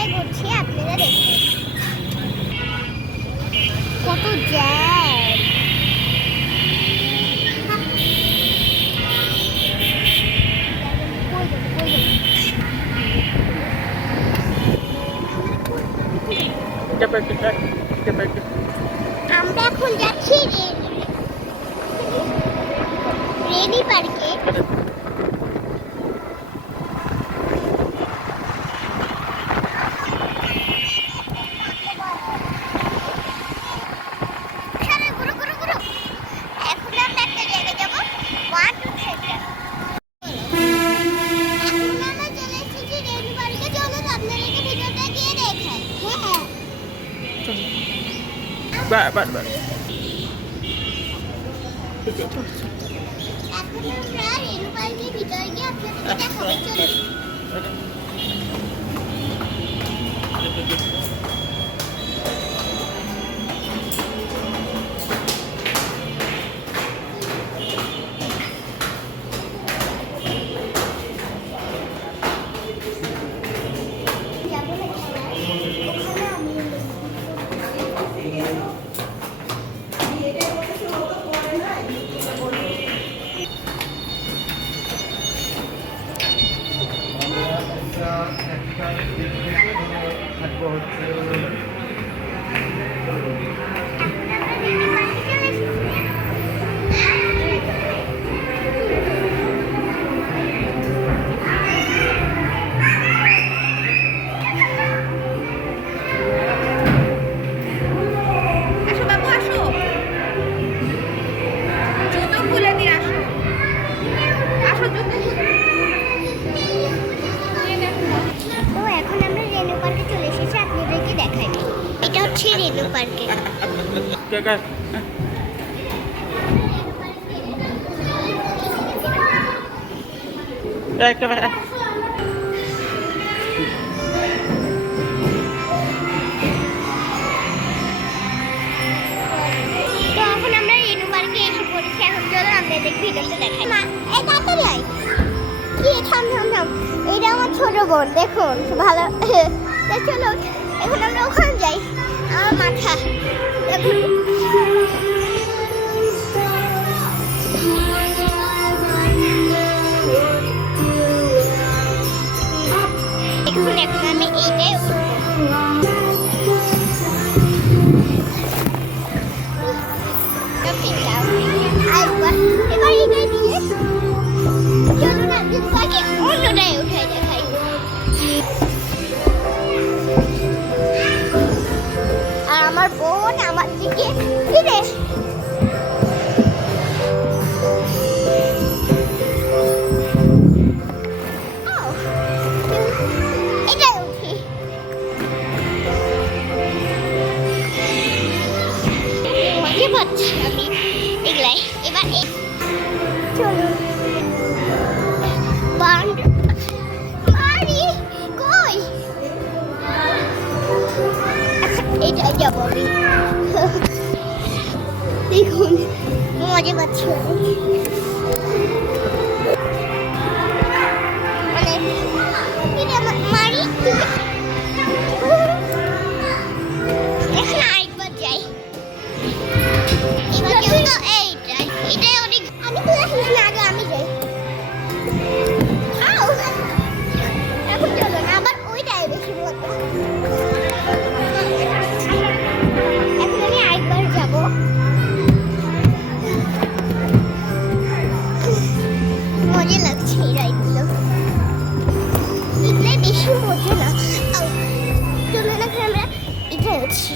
রাস্তায় ঘুরছি, আপনারা দেখুন কত জ্যাম। আমরা এখন যাচ্ছি রেডি পার্কে। বারবার এখন আমরা রেনু পার্কের ভিতরে গিয়ে আপনাদেরকে দেখাবো। চলুন। রেনু পার্কে এসে পড়েছি। এখন চলো আপনাদের ভিডিওতে দেখাই। এই তাড়াতাড়ি আয়। কি থাম থাম থাম, এইটা আমার ছোট বোন, দেখুন ভালো। চলো এখন আমরা ওখানে যাই। আমার মাথা দেখুন। এখন আমি এইটাই এবার এইটাই দিয়ে চলুন আপনাদেরকে অন্যটাই উঠাই দেখাই। আর আমার বোন আমার দিকে ফিরে এটাই উঠি। মজা পাচ্ছি আমি এগুলাই। এবার চলুন কই এটা যাবো আমি। দেখুন মজা পাচ্ছি আমি। মানে মারি এখন আরেকবার যাই। এবার এইটাই অনেক। আমি তো আগে আমি যাই। এখন চলো না, আবার ওইটাই বেশি মজা। এখন আমি আরেকবার যাবো। মজা লাগছে এই রাইডগুলো, এগুলোই বেশি মজা না। চলো না আমরা এটাই আছি।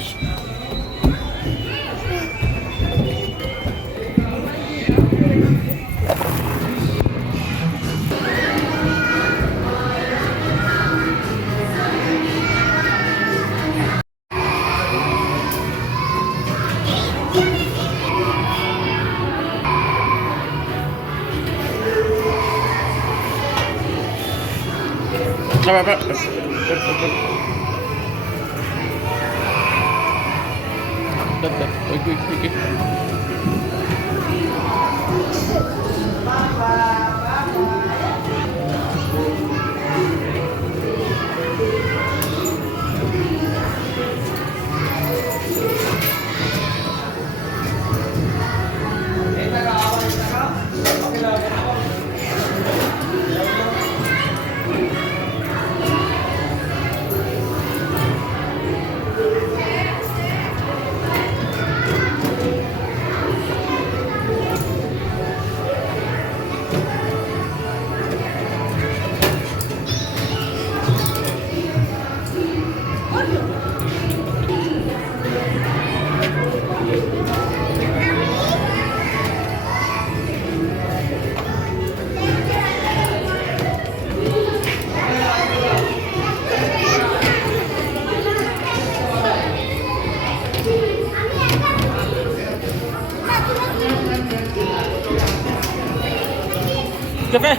Kafe.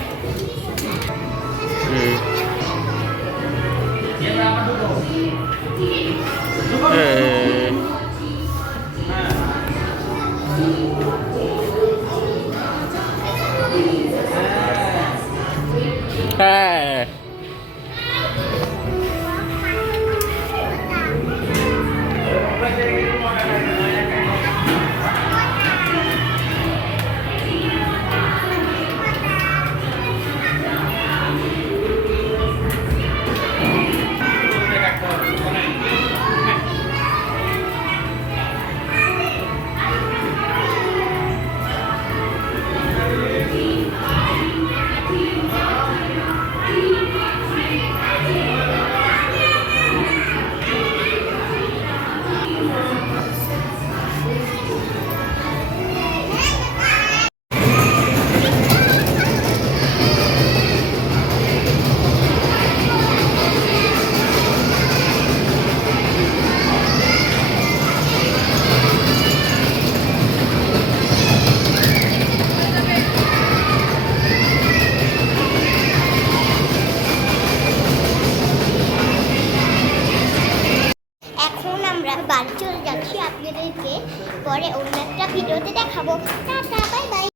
Hey. এখন আমরা বাড়ি চলে যাচ্ছি, আপনাদেরকে পরে অন্য একটা ভিডিওতে দেখাবো। Tata, bye bye.